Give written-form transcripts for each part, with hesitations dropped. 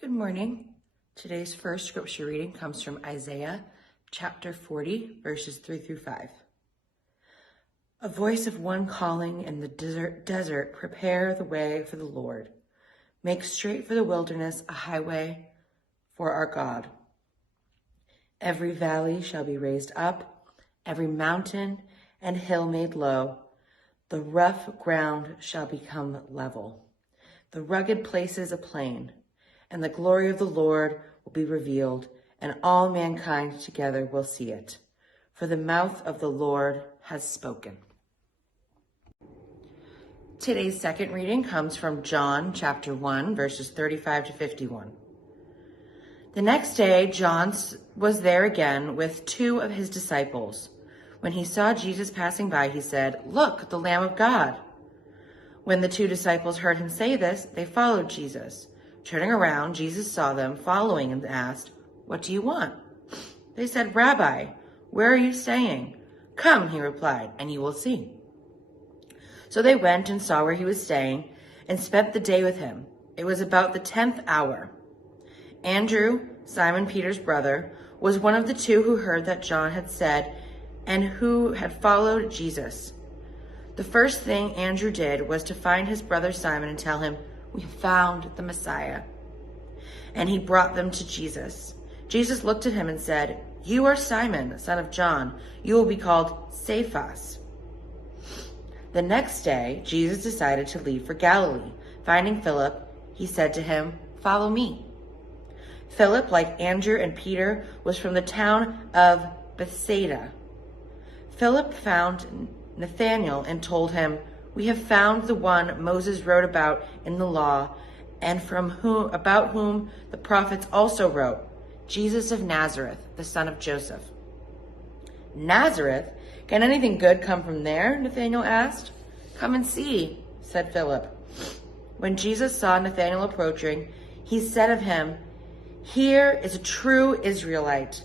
Good morning. Today's first scripture reading comes from Isaiah chapter 40, verses 3 through 5. A voice of one calling in the desert, prepare the way for the Lord. Make straight for the wilderness a highway for our God. Every valley shall be raised up, every mountain and hill made low. The rough ground shall become level, the rugged places a plain. And the glory of the Lord will be revealed, and all mankind together will see it. For the mouth of the Lord has spoken. Today's second reading comes from John chapter 1, verses 35 to 51. The next day, John was there again with two of his disciples. When he saw Jesus passing by, he said, "Look, the Lamb of God." When the two disciples heard him say this, they followed Jesus. Turning around, Jesus saw them following and asked, "What do you want?" They said, "Rabbi, where are you staying?" "Come," he replied, "and you will see." So they went and saw where he was staying and spent the day with him. It was about the 10th hour. Andrew, Simon Peter's brother, was one of the two who heard that John had said and who had followed Jesus. The first thing Andrew did was to find his brother Simon and tell him, "We have found the Messiah." And he brought them to Jesus. Jesus looked at him and said, "You are Simon, son of John. You will be called Cephas." The next day, Jesus decided to leave for Galilee. Finding Philip, he said to him, "Follow me." Philip, like Andrew and Peter, was from the town of Bethsaida. Philip found Nathanael and told him, "We have found the one Moses wrote about in the law, and about whom the prophets also wrote, Jesus of Nazareth, the son of Joseph." "Nazareth? Can anything good come from there?" Nathanael asked. "Come and see," said Philip. When Jesus saw Nathanael approaching, he said of him, "Here is a true Israelite,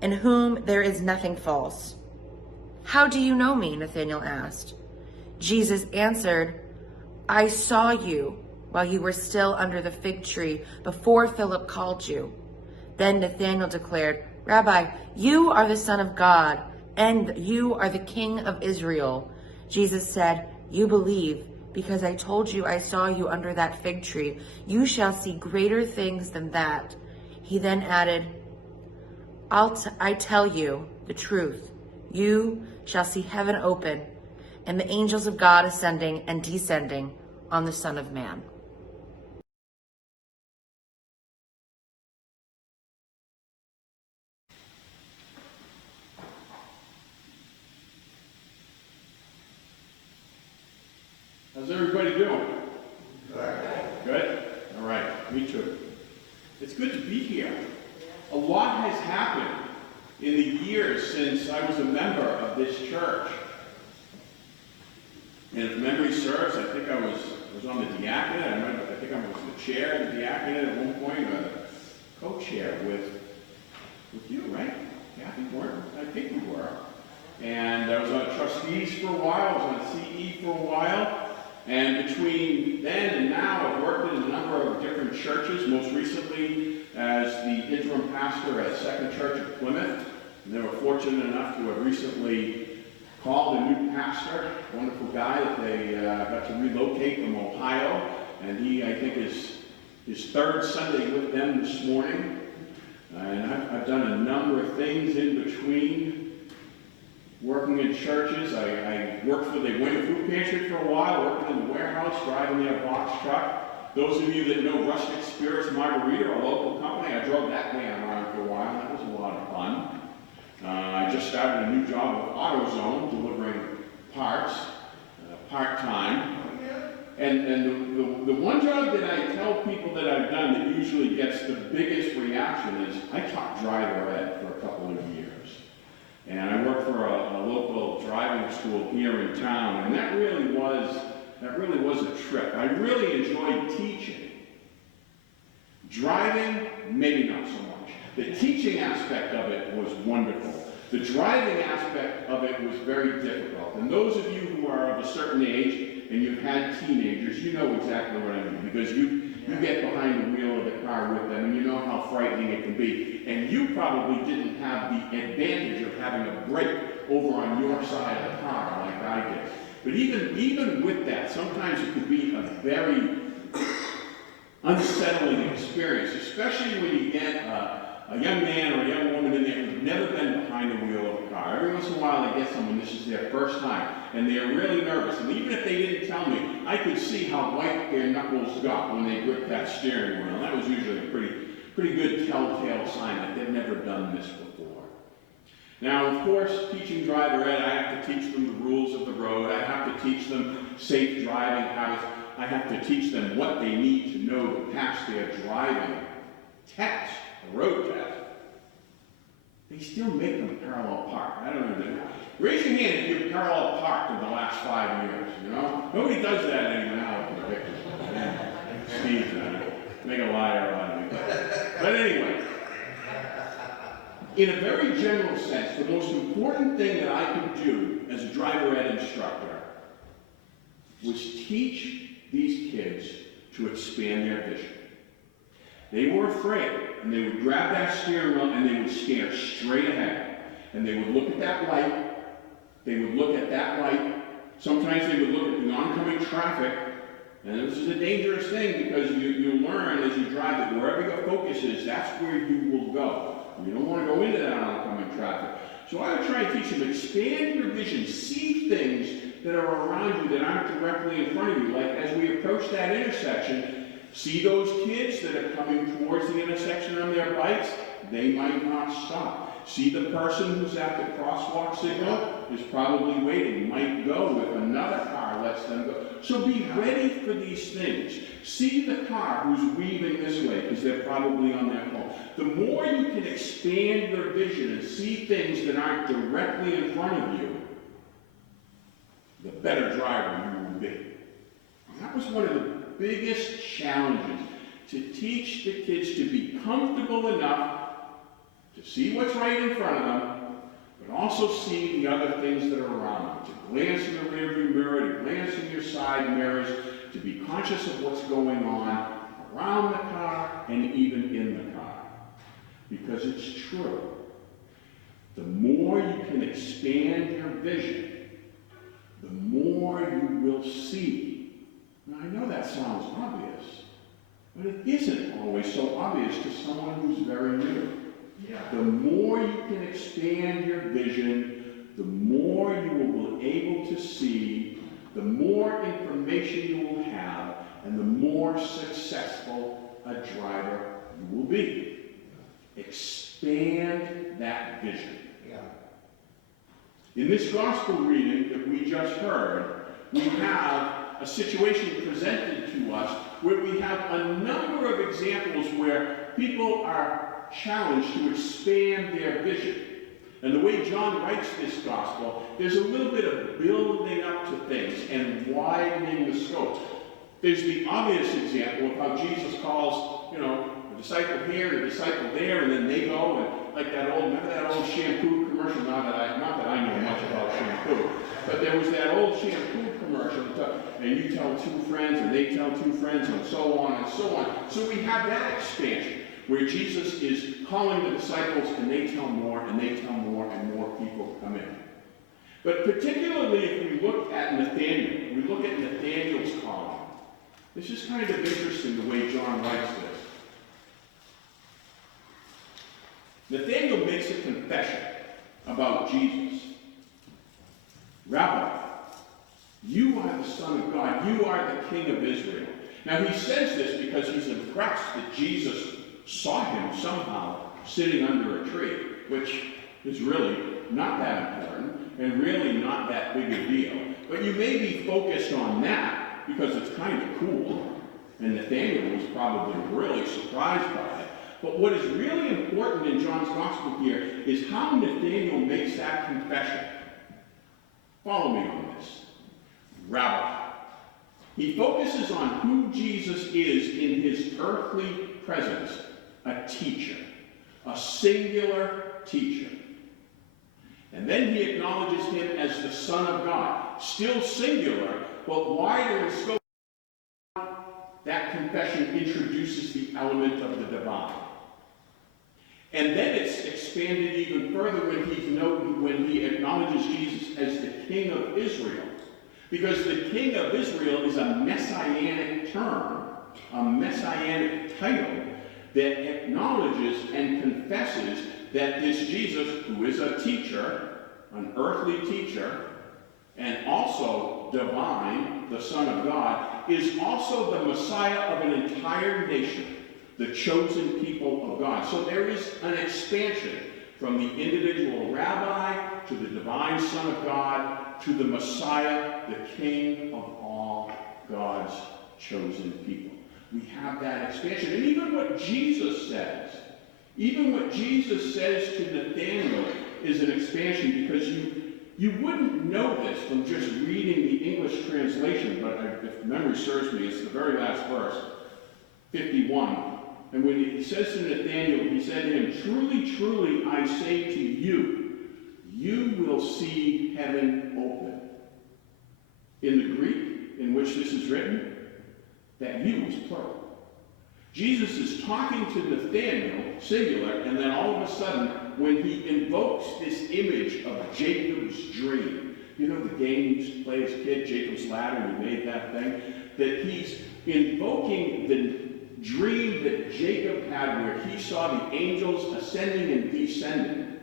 in whom there is nothing false." "How do you know me?" Nathanael asked. Jesus answered, "I saw you while you were still under the fig tree before Philip called you." Then Nathanael declared, "Rabbi, you are the Son of God, and you are the King of Israel." Jesus said, "You believe because I told you I saw you under that fig tree. You shall see greater things than that." He then added, I tell you the truth. You shall see heaven open and the angels of God ascending and descending on the Son of Man. How's everybody doing? Good? All right, me too. It's good to be here. A lot has happened in the years since I was a member of this church. And if memory serves, I think I was on the diaconate. I think I was the chair of the diaconate at one point, or the co-chair with you, right? Kathy, weren't? I think you were. And I was on trustees for a while. I was on CE for a while. And between then and now, I've worked in a number of different churches, most recently as the interim pastor at Second Church of Plymouth. And they were fortunate enough to have recently called a new pastor, a wonderful guy that they got to relocate from Ohio. And he, I think, is his third Sunday with them this morning. And I've done a number of things in between working in churches. I worked for the Winter Food Pantry for a while, working in the warehouse, driving their box truck. Those of you that know Rustic Spirits Margarita, a local company, I drove that van around for a while. That was a lot of fun. I just started a new job with AutoZone, delivering parts, part-time. And the one job that I tell people that I've done that usually gets the biggest reaction is I taught driver ed for a couple of years. And I worked for a local driving school here in town, and that really was a trip. I really enjoyed teaching. Driving, maybe not so much. The teaching aspect of it was wonderful. The driving aspect of it was very difficult. And those of you who are of a certain age and you've had teenagers, you know exactly what I mean, because you You get behind the wheel of the car with them, and you know how frightening it can be. And you probably didn't have the advantage of having a brake over on your side of the car like I did. But even with that, sometimes it could be a very unsettling experience, especially when you get a young man or a young woman in there who's never been behind the wheel of a car. Every once in a while they get someone, this is their first time, and they're really nervous. And even if they didn't tell me, I could see how white their knuckles got when they gripped that steering wheel. And that was usually a pretty good telltale sign that they've never done this before. Now, of course, teaching driver ed, I have to teach them the rules of the road. I have to teach them safe driving habits. I have to teach them what they need to know to pass their driving test, a road test. They still make them parallel park. I don't know. Raise your hand if you've parallel parked in the last 5 years, you know? Nobody does that anymore now with the pictures. Steve's done it. Make a liar out of me. But anyway, in a very general sense, the most important thing that I could do as a driver ed instructor was teach these kids to expand their vision. They were afraid, and they would grab that steering wheel and they would stare straight ahead. And they would look at that light. They would look at that light. Sometimes they would look at the oncoming traffic. And this is a dangerous thing because you learn as you drive that wherever your focus is, that's where you will go. You don't want to go into that oncoming traffic. So I would try to teach them, expand your vision, see things that are around you that aren't directly in front of you. Like as we approach that intersection, see those kids that are coming towards the intersection on their bikes? They might not stop. See the person who's at the crosswalk signal is probably waiting, might go if another car lets them go. So be ready for these things. See the car who's weaving this way because they're probably on their phone. The more you can expand your vision and see things that aren't directly in front of you, the better driver you will be. And that was one of the biggest challenges, to teach the kids to be comfortable enough to see what's right in front of them, but also see the other things that are around them. To glance in the rearview mirror, to glance in your side mirrors, to be conscious of what's going on around the car and even in the car. Because it's true. The more you can expand your vision, the more you will see. Now, I know that sounds obvious, but it isn't always so obvious to someone who's very new. The more you can expand your vision, the more you will be able to see, the more information you will have, and the more successful a driver you will be. Expand that vision. In this gospel reading that we just heard, we have a situation presented to us where we have a number of examples where people are challenged to expand their vision. And the way John writes this gospel, there's a little bit of building up to things and widening the scope. There's the obvious example of how Jesus calls, a disciple here and a disciple there, and then they go and like remember that old shampoo commercial? Not that I know much about shampoo, but there was that old shampoo commercial, and you tell two friends, and they tell two friends, and so on and so on. So we have that expansion, where Jesus is calling the disciples, and they tell more, and they tell more, and more people come in. But particularly if we look at Nathaniel, we look at Nathaniel's calling. This is kind of interesting the way John writes this. Nathaniel makes a confession about Jesus. Rabbi, you are the Son of God. You are the King of Israel. Now he says this because he's impressed that Jesus saw him somehow sitting under a tree, which is really not that important and really not that big a deal. But you may be focused on that because it's kind of cool, and Nathaniel was probably really surprised by it. But what is really important in John's Gospel here is how Nathaniel makes that confession. Follow me on this. Rabbi. He focuses on who Jesus is in his earthly presence, a teacher, a singular teacher. And then he acknowledges him as the Son of God, still singular, but wider in scope that confession introduces the element of the divine. And then it's expanded even further when he acknowledges Jesus as the King of Israel. Because the King of Israel is a messianic term, a messianic title that acknowledges and confesses that this Jesus, who is a teacher, an earthly teacher, and also divine, the Son of God, is also the Messiah of an entire nation, the chosen people of God. So there is an expansion from the individual rabbi to the divine Son of God to the Messiah, the King of all God's chosen people. We have that expansion. And even what Jesus says to Nathanael is an expansion, because you wouldn't know this from just reading the English translation, but if memory serves me, it's the very last verse, 51. And when he says to Nathanael, he said to him, "Truly, truly, I say to you, you will see heaven open." In the Greek, in which this is written, that "you" is plural. Jesus is talking to Nathanael, singular, and then all of a sudden, when he invokes this image of Jacob's dream, you know the game you used to play as a kid, Jacob's Ladder, you made that thing, that he's invoking the dream that Jacob had where he saw the angels ascending and descending.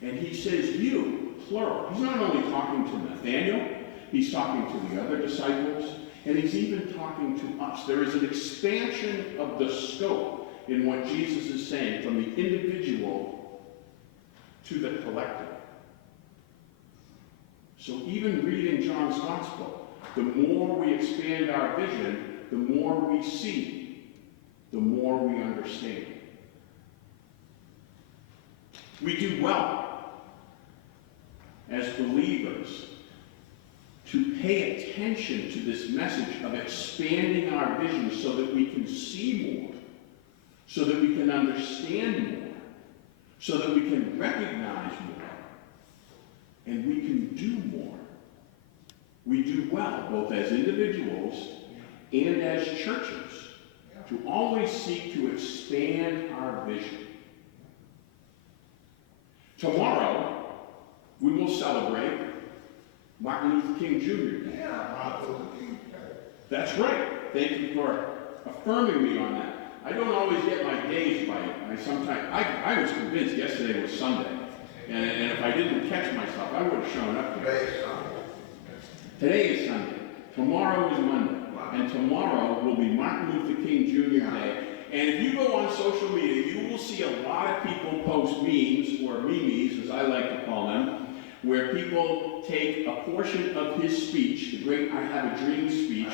And he says "you," plural. He's not only talking to Nathanael, he's talking to the other disciples, and he's even talking to us. There is an expansion of the scope in what Jesus is saying, from the individual to the collective. So even reading John's Gospel, the more we expand our vision, the more we see, the more we understand. We do well as believers to pay attention to this message of expanding our vision so that we can see more, so that we can understand more, so that we can recognize more, and we can do more. We do well, both as individuals and as churches, to always seek to expand our vision. Tomorrow, we will celebrate Martin Luther King Jr. Day. Martin Luther King. That's right. Thank you for affirming me on that. I don't always get my days right. I was convinced yesterday was Sunday. And if I didn't catch myself, I would have shown up today. Today is Sunday. Tomorrow is Monday. And tomorrow will be Martin Luther King Jr. Day. And if you go on social media, you will see a lot of people post memes, or memes, as I like to call them, where people take a portion of his speech, the great "I Have a Dream" speech,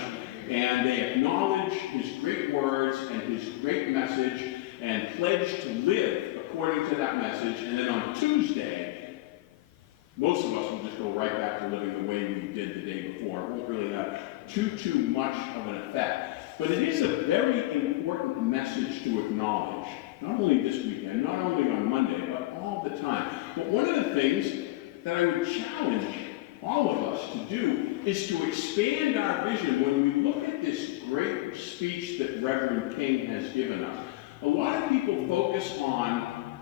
and they acknowledge his great words and his great message and pledge to live according to that message. And then on Tuesday, most of us will just go right back to living the way we did the day before. It won't really have too much of an effect. But it is a very important message to acknowledge, not only this weekend, not only on Monday, but all the time. But one of the things that I would challenge all of us to do is to expand our vision when we look at this great speech that Reverend King has given us. A lot of people focus on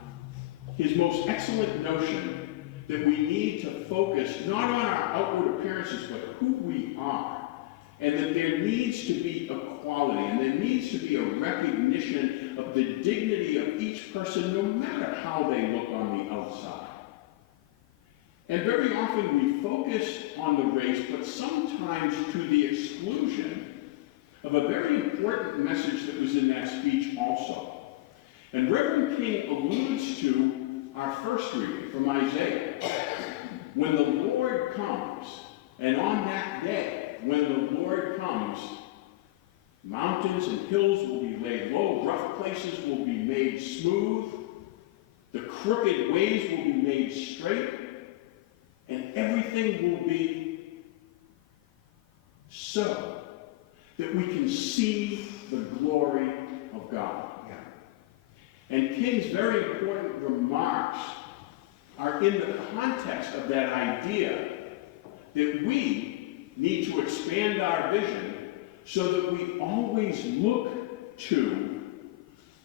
his most excellent notion that we need to focus not on our outward appearances, but who we are. And that there needs to be equality, and there needs to be a recognition of the dignity of each person, no matter how they look on the outside. And very often we focus on the race, but sometimes to the exclusion of a very important message that was in that speech also. And Reverend King alludes to our first reading from Isaiah. When the Lord comes, and on that day, when the Lord comes, mountains and hills will be laid low, rough places will be made smooth, the crooked ways will be made straight, and everything will be so that we can see the glory of God. And King's very important remarks are in the context of that idea that we need to expand our vision so that we always look to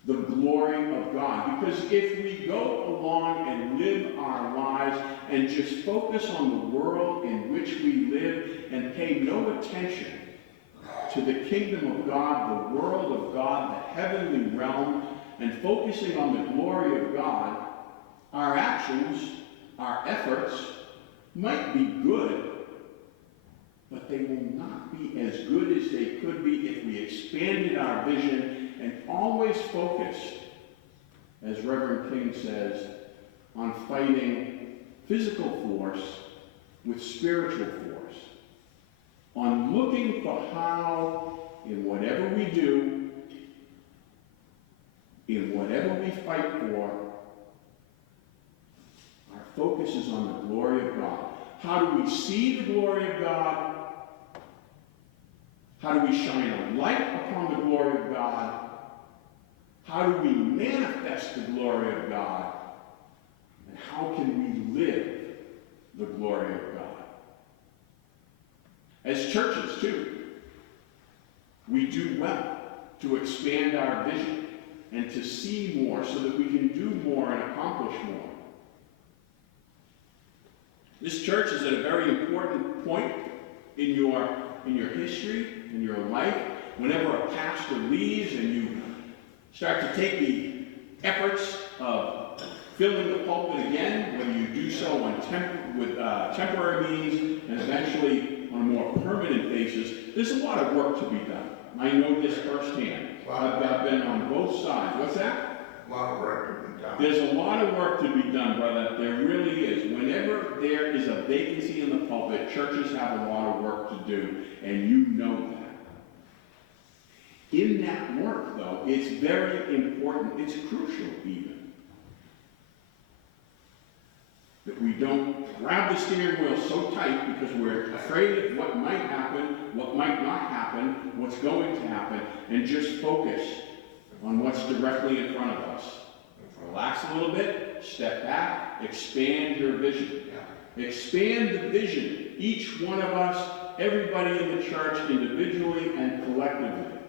the glory of God. Because if we go along and live our lives and just focus on the world in which we live and pay no attention to the kingdom of God, the world of God, the heavenly realm, and focusing on the glory of God, our actions, our efforts might be good, but they will not be as good as they could be if we expanded our vision and always focused, as Reverend King says, on fighting physical force with spiritual force, on looking for how, in whatever we do, in whatever we fight for, our focus is on the glory of God. How do we see the glory of God? How do we shine a light upon the glory of God? How do we manifest the glory of God? And how can we live the glory of God? As churches, too, we do well to expand our vision and to see more so that we can do more and accomplish more. This church is at a very important point in your history, in your life. Whenever a pastor leaves and you start to take the efforts of filling the pulpit again, whether you do so on temporary means and eventually on a more permanent basis, there's a lot of work to be done. I know this firsthand. I've been on both sides. What's that? A lot of work to be done. There's a lot of work to be done, brother. There really is. Whenever there is a vacancy in the pulpit, churches have a lot of work to do, and you know that. In that work, though, it's very important, it's crucial even, that we don't grab the steering wheel so tight because we're afraid of what might happen, what might not happen, what's going to happen, and just focus on what's directly in front of us. Relax a little bit, step back, expand your vision. Expand the vision, each one of us, everybody in the church, individually and collectively.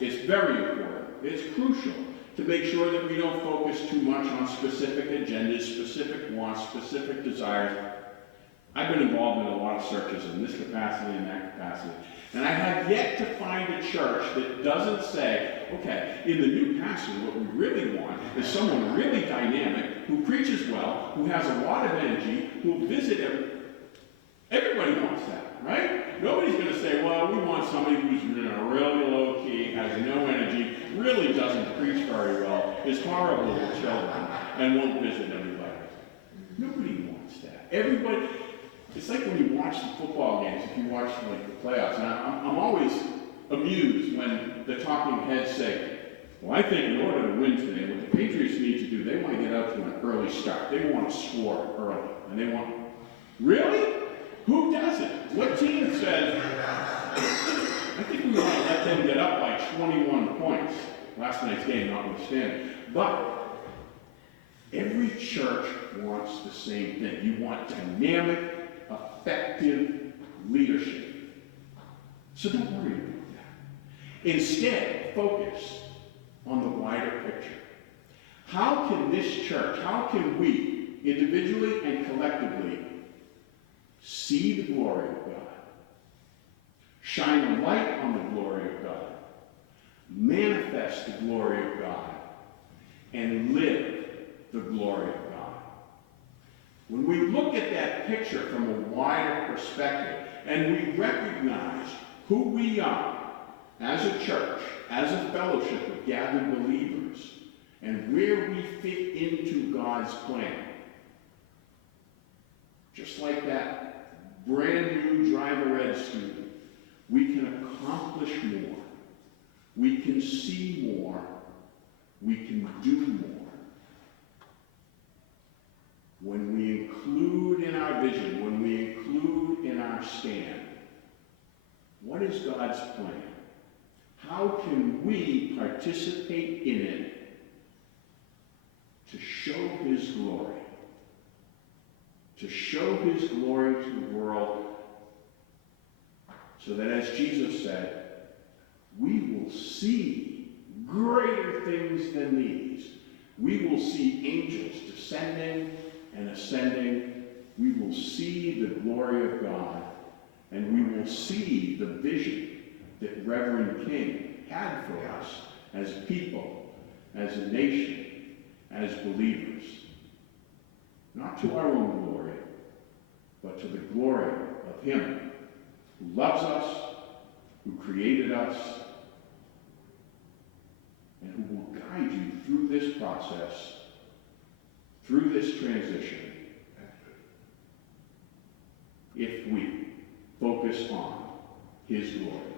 It's very important. It's crucial to make sure that we don't focus too much on specific agendas, specific wants, specific desires. I've been involved in a lot of searches in this capacity and that capacity. And I have yet to find a church that doesn't say, okay, in the new pastor, what we really want is someone really dynamic, who preaches well, who has a lot of energy, who will visit everybody wants that, right? Nobody's going to say, well, we want somebody who's really low key, has no energy, really doesn't preach very well, is horrible with children, and won't visit anybody. Nobody wants that. Everybody, it's like when you watch the football games, if you watch like the playoffs, and I'm always amused when the talking heads say, well, I think in order to win today, what the Patriots need to do, they want to get out to an early start. They want to score early. And they want, really? Who does it? What team says, I think we want to let them get up by 21 points. Last night's game notwithstanding. But every church wants the same thing. You want dynamic, effective leadership. So don't worry about that. Instead, focus on the wider picture. How can this church, how can we, individually and collectively, see the glory of God, shine a light on the glory of God, manifest the glory of God, and live the glory of God? When we look at that picture from a wider perspective, and we recognize who we are as a church, as a fellowship of gathered believers, and where we fit into God's plan, just like that brand new driver ed student, we can accomplish more, we can see more, we can do more. When we include in our vision, when we include in our stand, what is God's plan? How can we participate in it to show His glory? To show His glory to the world So that as Jesus said, we will see greater things than these. We will see angels descending and ascending. We will see the glory of God. And we will see the vision that Reverend King had for us as people, as a nation, as believers. Not to our own glory, but to the glory of Him who loves us, who created us, and who will guide you through this process, through this transition, if we focus on His glory.